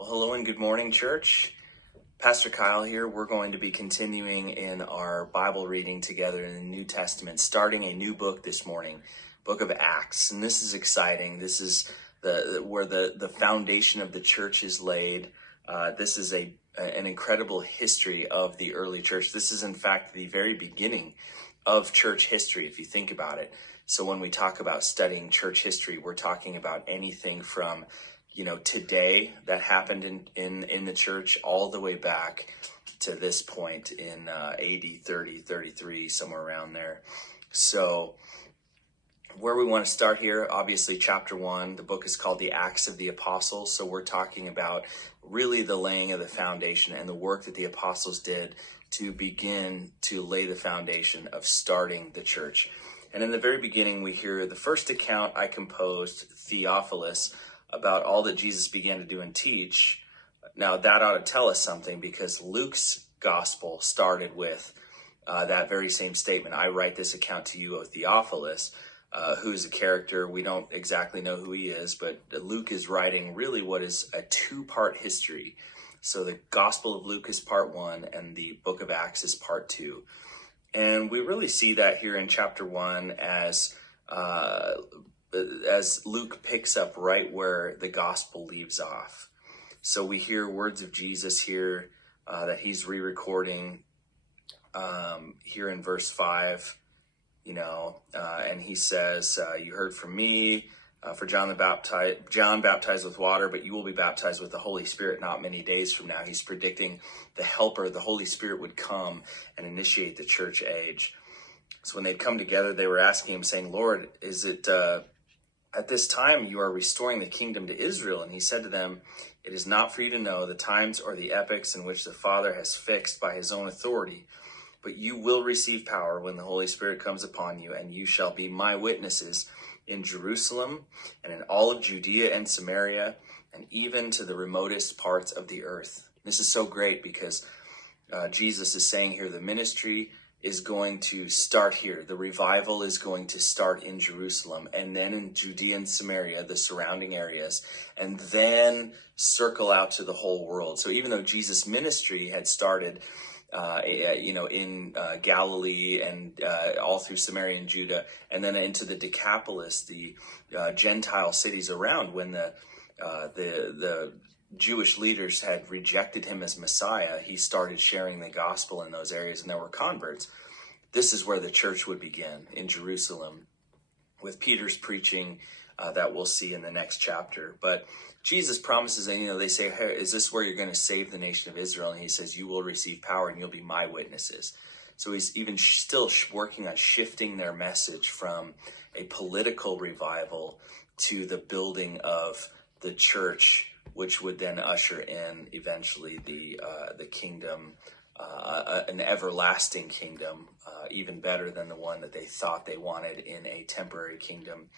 Well, hello and good morning, church. Pastor Kyle here. We're going to be continuing in our Bible reading together in the New Testament, starting a new book this morning, book of Acts. And this is exciting. This is where the foundation of the church is laid. This is an incredible history of the early church. This is, in fact, the very beginning of church history, if you think about it. So when we talk about studying church history, we're talking about anything from today that happened in the church all the way back to this point in AD 30, 33, somewhere around there. So where we want to start here, obviously chapter 1, the book is called the Acts of the Apostles. So we're talking about really the laying of the foundation and the work that the apostles did to begin to lay the foundation of starting the church. And in the very beginning, we hear the first account I composed, Theophilus, about all that Jesus began to do and teach. Now that ought to tell us something, because Luke's gospel started with that very same statement. I write this account to you, O Theophilus, who is a character. We don't exactly know who he is, but Luke is writing really what is a two-part history. So the Gospel of Luke is part 1 and the book of Acts is part 2. And we really see that here in chapter 1 as Luke picks up right where the gospel leaves off. So we hear words of Jesus here that he's re-recording here in verse 5, and he says, you heard from me, for John baptized with water, but you will be baptized with the Holy Spirit not many days from now. He's predicting the Helper, the Holy Spirit, would come and initiate the church age. So when they'd come together, they were asking him, saying, Lord, is it at this time you are restoring the kingdom to Israel? And he said to them, it is not for you to know the times or the epochs in which the Father has fixed by his own authority, but you will receive power when the Holy Spirit comes upon you, and you shall be my witnesses in Jerusalem and in all of Judea and Samaria, and even to the remotest parts of the earth. This is so great because Jesus is saying here the ministry is going to start here. The revival is going to start in Jerusalem, and then in Judea and Samaria, the surrounding areas, and then circle out to the whole world. So even though Jesus' ministry had started in Galilee and all through Samaria and Judah, and then into the Decapolis, the Gentile cities around, when the Jewish leaders had rejected him as Messiah, he started sharing the gospel in those areas, and there were converts. This is where the church would begin, in Jerusalem, with Peter's preaching that we'll see in the next chapter. But Jesus promises, and they say, hey, is this where you're going to save the nation of Israel? And he says, you will receive power and you'll be my witnesses. So he's even still working on shifting their message from a political revival to the building of the church, which would then usher in eventually the kingdom, an everlasting kingdom, even better than the one that they thought they wanted in a temporary kingdom,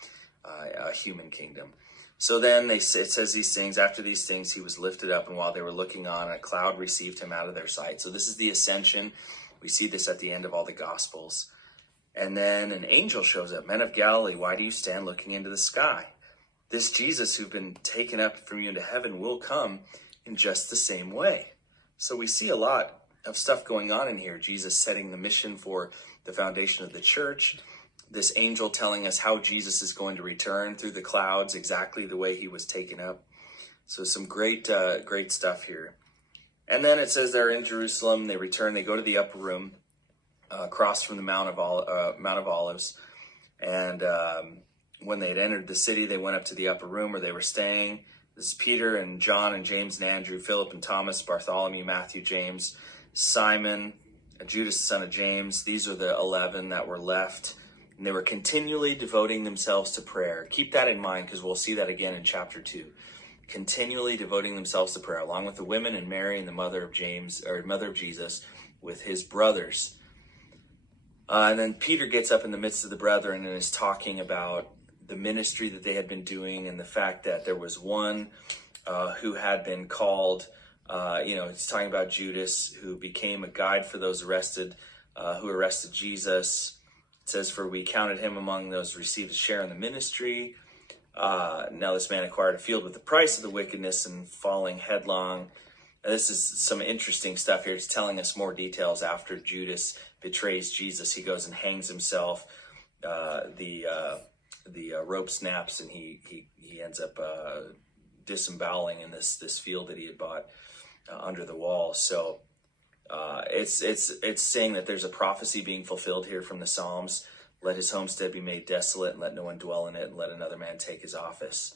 a human kingdom. So then it says these things, after these things, he was lifted up, and while they were looking on, a cloud received him out of their sight. So this is the ascension. We see this at the end of all the Gospels. And then an angel shows up. Men of Galilee, why do you stand looking into the sky? This Jesus who's been taken up from you into heaven will come in just the same way. So we see a lot of stuff going on in here. Jesus setting the mission for the foundation of the church. This angel telling us how Jesus is going to return through the clouds, exactly the way he was taken up. So some great stuff here. And then it says they're in Jerusalem. They return. They go to the upper room, across from the Mount of Olives. And when they had entered the city, they went up to the upper room where they were staying. This is Peter and John and James and Andrew, Philip and Thomas, Bartholomew, Matthew, James, Simon, Judas, the son of James. These are the 11 that were left. And they were continually devoting themselves to prayer. Keep that in mind, because we'll see that again in chapter 2. Continually devoting themselves to prayer, along with the women and Mary and the mother of Jesus, with his brothers. And then Peter gets up in the midst of the brethren and is talking about the ministry that they had been doing, and the fact that there was one who had been called, he's talking about Judas, who became a guide for those arrested, who arrested Jesus. It says, for we counted him among those who received a share in the ministry. Now this man acquired a field with the price of the wickedness, and falling headlong. Now, this is some interesting stuff here. It's telling us more details. After Judas betrays Jesus, he goes and hangs himself. The rope snaps, and he ends up disemboweling in this field that he had bought under the wall. So it's saying that there's a prophecy being fulfilled here from the Psalms. Let his homestead be made desolate, and let no one dwell in it, and let another man take his office.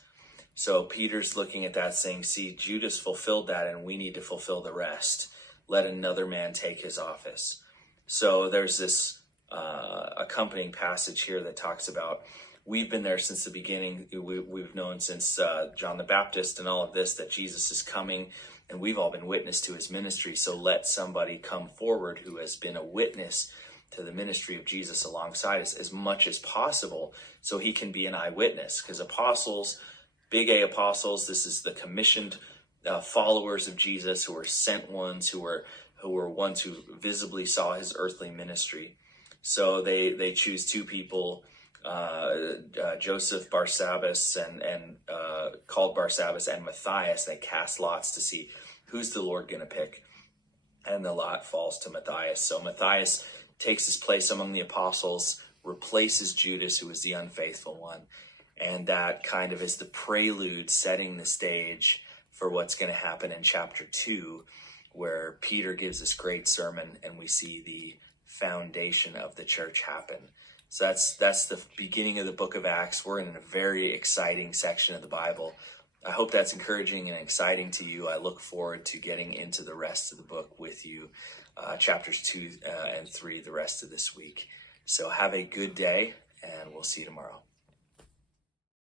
So Peter's looking at that saying, see, Judas fulfilled that, and we need to fulfill the rest. Let another man take his office. So there's this accompanying passage here that talks about, we've been there since the beginning. We've known since John the Baptist and all of this that Jesus is coming, and we've all been witness to his ministry. So let somebody come forward who has been a witness to the ministry of Jesus alongside us as much as possible, so he can be an eyewitness. Because apostles, big A apostles, this is the commissioned followers of Jesus, who are sent ones, who were ones who visibly saw his earthly ministry. So they choose two people, Joseph Barsabbas and called Barsabbas, and Matthias. They cast lots to see who's the Lord going to pick, and the lot falls to Matthias. So Matthias takes his place among the apostles, replaces Judas, who was the unfaithful one, and that kind of is the prelude, setting the stage for what's going to happen in chapter 2, where Peter gives this great sermon, and we see the foundation of the church happen. So that's the beginning of the book of Acts. We're in a very exciting section of the Bible. I hope that's encouraging and exciting to you. I look forward to getting into the rest of the book with you, chapters 2 and 3, the rest of this week. So have a good day, and we'll see you tomorrow.